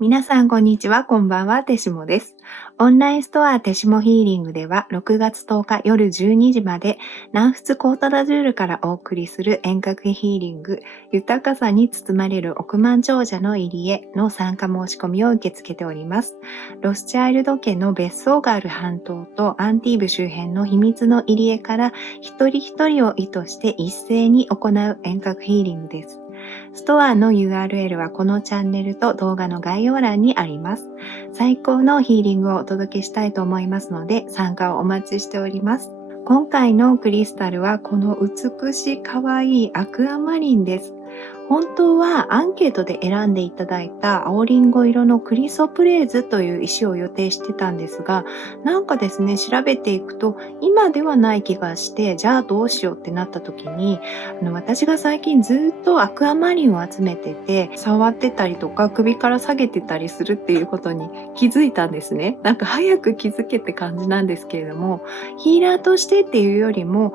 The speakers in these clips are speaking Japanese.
皆さんこんにちは、こんばんは、てしもです。オンラインストアてしもヒーリングでは6月10日夜12時まで南仏コートダジュールからお送りする遠隔ヒーリング豊かさに包まれる億万長者の入りへの参加申し込みを受け付けております。ロスチャイルド家の別荘がある半島とアンティーブ周辺の秘密の入り江から一人一人を意図して一斉に行う遠隔ヒーリングです。ストアの URL はこのチャンネルと動画の概要欄にあります。最高のヒーリングをお届けしたいと思いますので、参加をお待ちしております。今回のクリスタルはこの美しい可愛いアクアマリンです。本当はアンケートで選んでいただいた青りんご色のクリソプレーズという石を予定してたんですが、なんかですね、調べていくと今ではない気がして、じゃあどうしようってなった時に、私が最近ずっとアクアマリンを集めてて、触ってたりとか首から下げてたりするっていうことに気づいたんですね。なんか早く気づけって感じなんですけれども、ヒーラーとしてっていうよりも、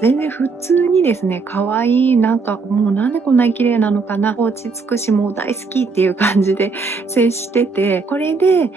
全然普通にですね、可愛い、なんかもうなんでこんなに綺麗なのかな、落ち着くしもう大好きっていう感じで接してて、これで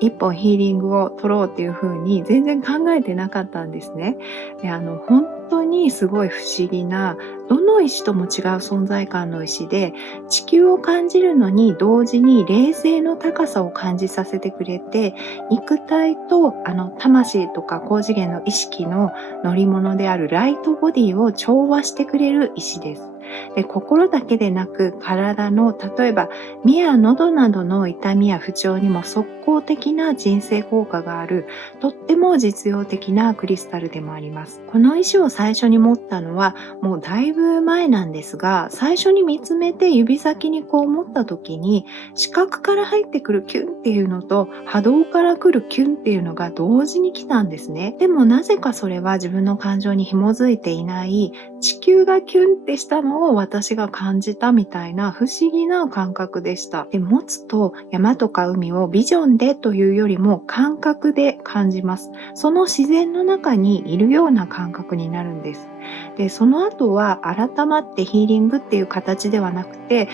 一本ヒーリングを取ろうっていう風に全然考えてなかったんですね。で本当にすごい不思議な、どの石とも違う存在感の石で、地球を感じるのに同時に霊性の高さを感じさせてくれて、肉体と魂とか高次元の意識の乗り物であるライトボディを調和してくれる石です。で、心だけでなく体の、例えば目や喉などの痛みや不調にも即効的な鎮静効果がある、とっても実用的なクリスタルでもあります。この石を最初に持ったのはもうだいぶ前なんですが、最初に見つめて指先にこう持った時に、視覚から入ってくるキュンっていうのと波動から来るキュンっていうのが同時に来たんですね。でもなぜかそれは自分の感情に紐づいていない、地球がキュンってしたのを私が感じたみたいな不思議な感覚でした。で、持つと山とか海をビジョンでというよりも感覚で感じます。その自然の中にいるような感覚になるんです。で、その後は改まってヒーリングっていう形ではなくて、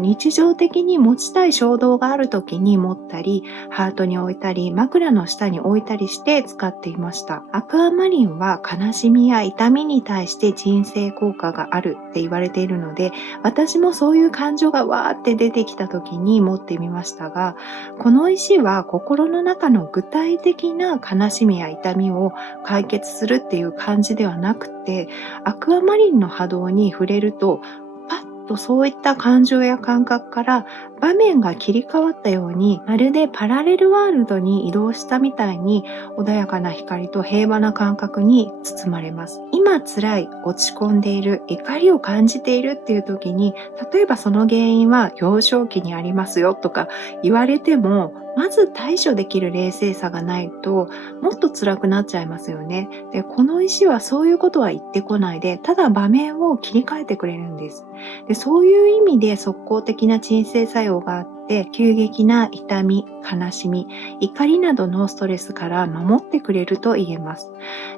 日常的に持ちたい衝動がある時に持ったり、ハートに置いたり、枕の下に置いたりして使っていました。アクアマリンは悲しみや痛みに対して鎮静効果があるって言われているので、私もそういう感情がわーって出てきた時に持ってみましたが、この石は心の中の具体的な悲しみや痛みを解決するっていう感じではなくて、アクアマリンの波動に触れると、パッとそういった感情や感覚から場面が切り替わったように、まるでパラレルワールドに移動したみたいに、穏やかな光と平和な感覚に包まれます。今辛い、落ち込んでいる、怒りを感じているっていう時に、例えばその原因は幼少期にありますよとか言われても、まず対処できる冷静さがないと、もっと辛くなっちゃいますよね。で、この石はそういうことは言ってこないで、ただ場面を切り替えてくれるんです。で、そういう意味で即効的な鎮静作用があって、急激な痛み、悲しみ、怒りなどのストレスから守ってくれると言えます。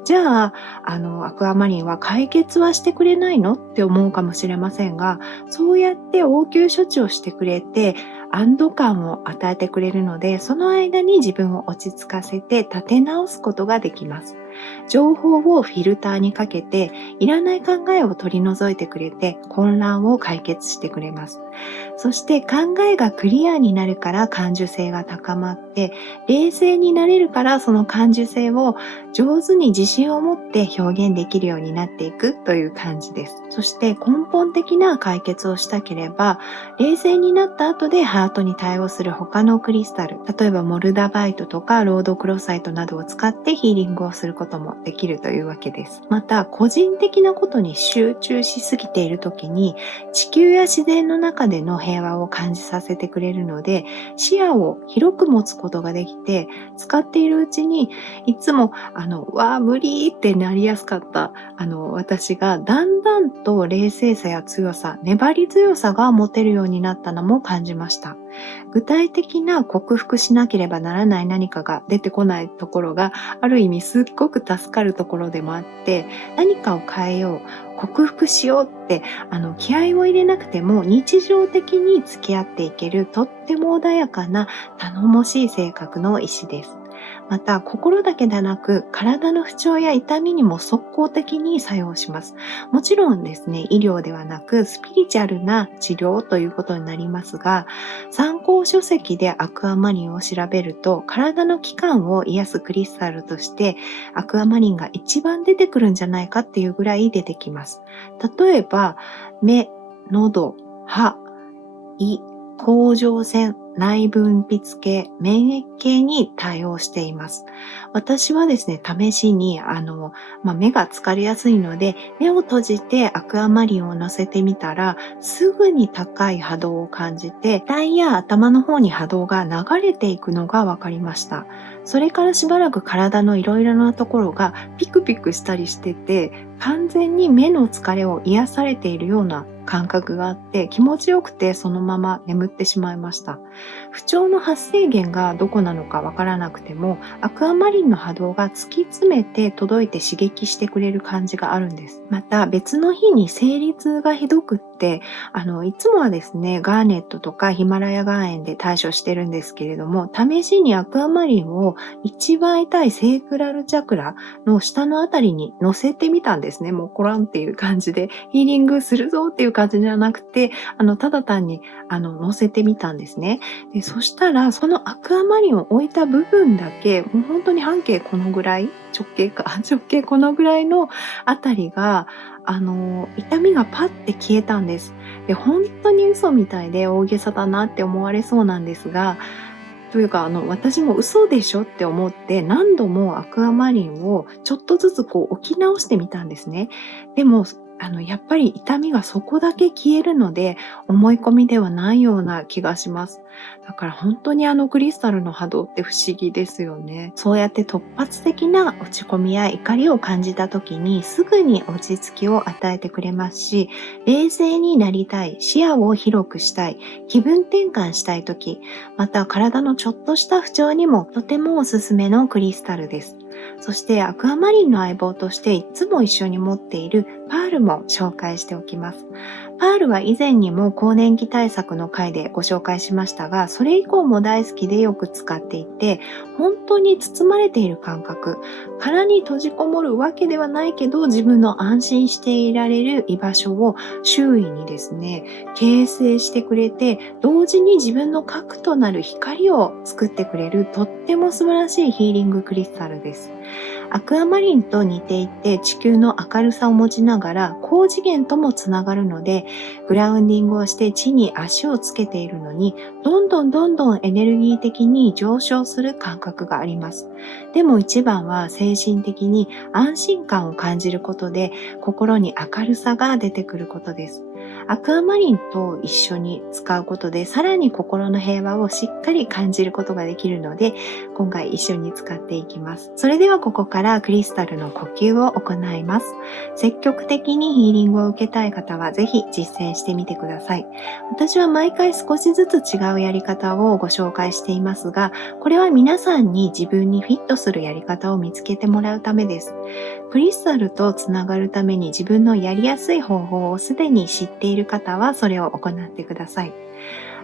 じゃあ、アクアマリンは解決はしてくれないのって思うかもしれませんが、そうやって応急処置をしてくれて、安堵感を与えてくれるので、その間に自分を落ち着かせて立て直すことができます。情報をフィルターにかけて、いらない考えを取り除いてくれて、混乱を解決してくれます。そして考えがクリアになるから感受性が高まって、冷静になれるからその感受性を上手に自信を持って表現できるようになっていくという感じです。そして根本的な解決をしたければ、冷静になった後でハートに対応する他のクリスタル、例えばモルダバイトとかロードクロサイトなどを使ってヒーリングをすることもできるというわけです。また、個人的なことに集中しすぎている時に、地球や自然の中での平和を感じさせてくれるので、視野を広く持つことができて、使っているうちに、いつも、わあ、無理ってなりやすかった、私がだんだんと冷静さや強さ、粘り強さが持てるようになったのも感じました。具体的な克服しなければならない何かが出てこないところが、ある意味すっごく助かるところでもあって、何かを変えよう、克服しようって気合を入れなくても日常的に付き合っていけるとっても穏やかな頼もしい性格の石です。また、心だけでなく、体の不調や痛みにも即効的に作用します。もちろんですね、医療ではなく、スピリチュアルな治療ということになりますが、参考書籍でアクアマリンを調べると、体の器官を癒すクリスタルとして、アクアマリンが一番出てくるんじゃないかっていうぐらい出てきます。例えば、目、喉、歯、胃、甲状腺、内分泌系、免疫系に対応しています。私はですね、試しに、目が疲れやすいので、目を閉じてアクアマリンを乗せてみたら、すぐに高い波動を感じて、体や頭の方に波動が流れていくのが分かりました。それからしばらく体のいろいろなところがピクピクしたりしてて、完全に目の疲れを癒されているような感覚があって気持ちよくてそのまま眠ってしまいました。不調の発生源がどこなのかわからなくてもアクアマリンの波動が突き詰めて届いて刺激してくれる感じがあるんです。また別の日に生理痛がひどくっていつもはですねガーネットとかヒマラヤ岩塩で対処してるんですけれども試しにアクアマリンを一番痛いセークラルチャクラの下のあたりに乗せてみたんですね。もうコランっていう感じでヒーリングするぞっていう感じじゃなくて、ただ単に乗せてみたんですね。で、そしたらそのアクアマリンを置いた部分だけ、もう本当に半径このぐらい、直径このぐらいのあたりが、痛みがパッて消えたんです。で、本当に嘘みたいで大げさだなって思われそうなんですが、というか、私も嘘でしょって思って何度もアクアマリンをちょっとずつ置き直してみたんですね。でも、やっぱり痛みがそこだけ消えるので、思い込みではないような気がします。だから本当にクリスタルの波動って不思議ですよね。そうやって突発的な落ち込みや怒りを感じた時にすぐに落ち着きを与えてくれますし、冷静になりたい、視野を広くしたい、気分転換したい時、また体のちょっとした不調にもとてもおすすめのクリスタルです。そしてアクアマリンの相棒としていつも一緒に持っているパールも紹介しておきます。パールは以前にも更年期対策の回でご紹介しましたが、それ以降も大好きでよく使っていて、本当に包まれている感覚、殻に閉じこもるわけではないけど、自分の安心していられる居場所を周囲にですね、形成してくれて、同時に自分の核となる光を作ってくれるとっても素晴らしいヒーリングクリスタルです。アクアマリンと似ていて地球の明るさを持ちながら高次元ともつながるので、グラウンディングをして地に足をつけているのに、どんどんエネルギー的に上昇する感覚があります。でも一番は精神的に安心感を感じることで、心に明るさが出てくることです。アクアマリンと一緒に使うことで、さらに心の平和をしっかり感じることができるので、今回一緒に使っていきます。それではここからクリスタルの呼吸を行います。積極的にヒーリングを受けたい方はぜひ実践してみてください。私は毎回少しずつ違うやり方をご紹介していますが、これは皆さんに自分にフィットするやり方を見つけてもらうためです。クリスタルとつながるために自分のやりやすい方法をすでに知っている方はそれを行ってください。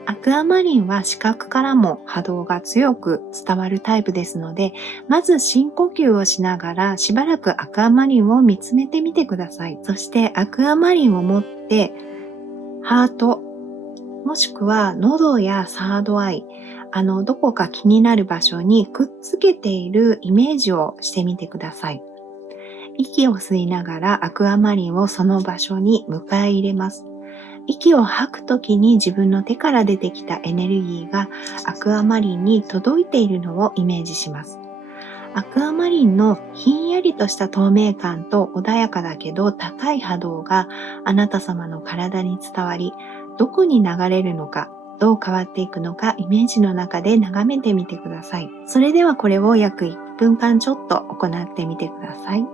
アクアマリンは視覚からも波動が強く伝わるタイプですので、まず深呼吸をしながらしばらくアクアマリンを見つめてみてください。そしてアクアマリンを持ってハート、もしくは喉やサードアイ、どこか気になる場所にくっつけているイメージをしてみてください。息を吸いながらアクアマリンをその場所に迎え入れます。息を吐くときに自分の手から出てきたエネルギーがアクアマリンに届いているのをイメージします。アクアマリンのひんやりとした透明感と穏やかだけど高い波動があなた様の体に伝わり、どこに流れるのか、どう変わっていくのかイメージの中で眺めてみてください。それではこれを約1分間ちょっと行ってみてください。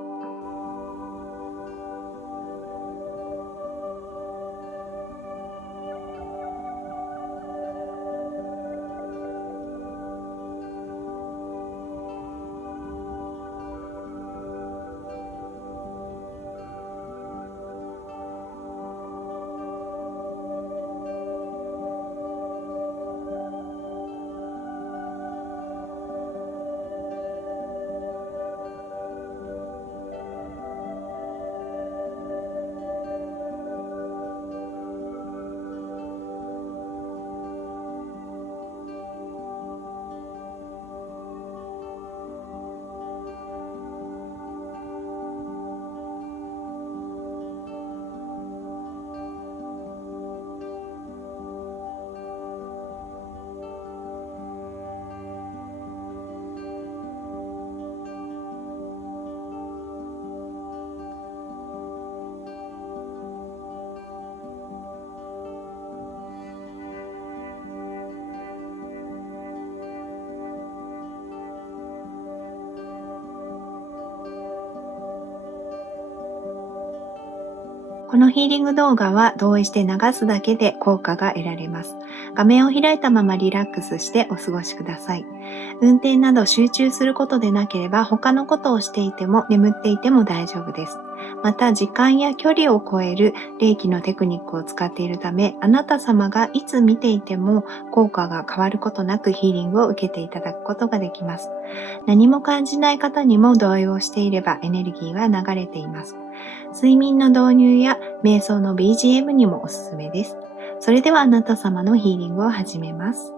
このヒーリング動画は同意して流すだけで効果が得られます。画面を開いたままリラックスしてお過ごしください。運転など集中することでなければ他のことをしていても眠っていても大丈夫です。また時間や距離を超える霊気のテクニックを使っているため、あなた様がいつ見ていても効果が変わることなくヒーリングを受けていただくことができます。何も感じない方にも同意をしていればエネルギーは流れています。睡眠の導入や瞑想の BGM にもおすすめです。それではあなた様のヒーリングを始めます。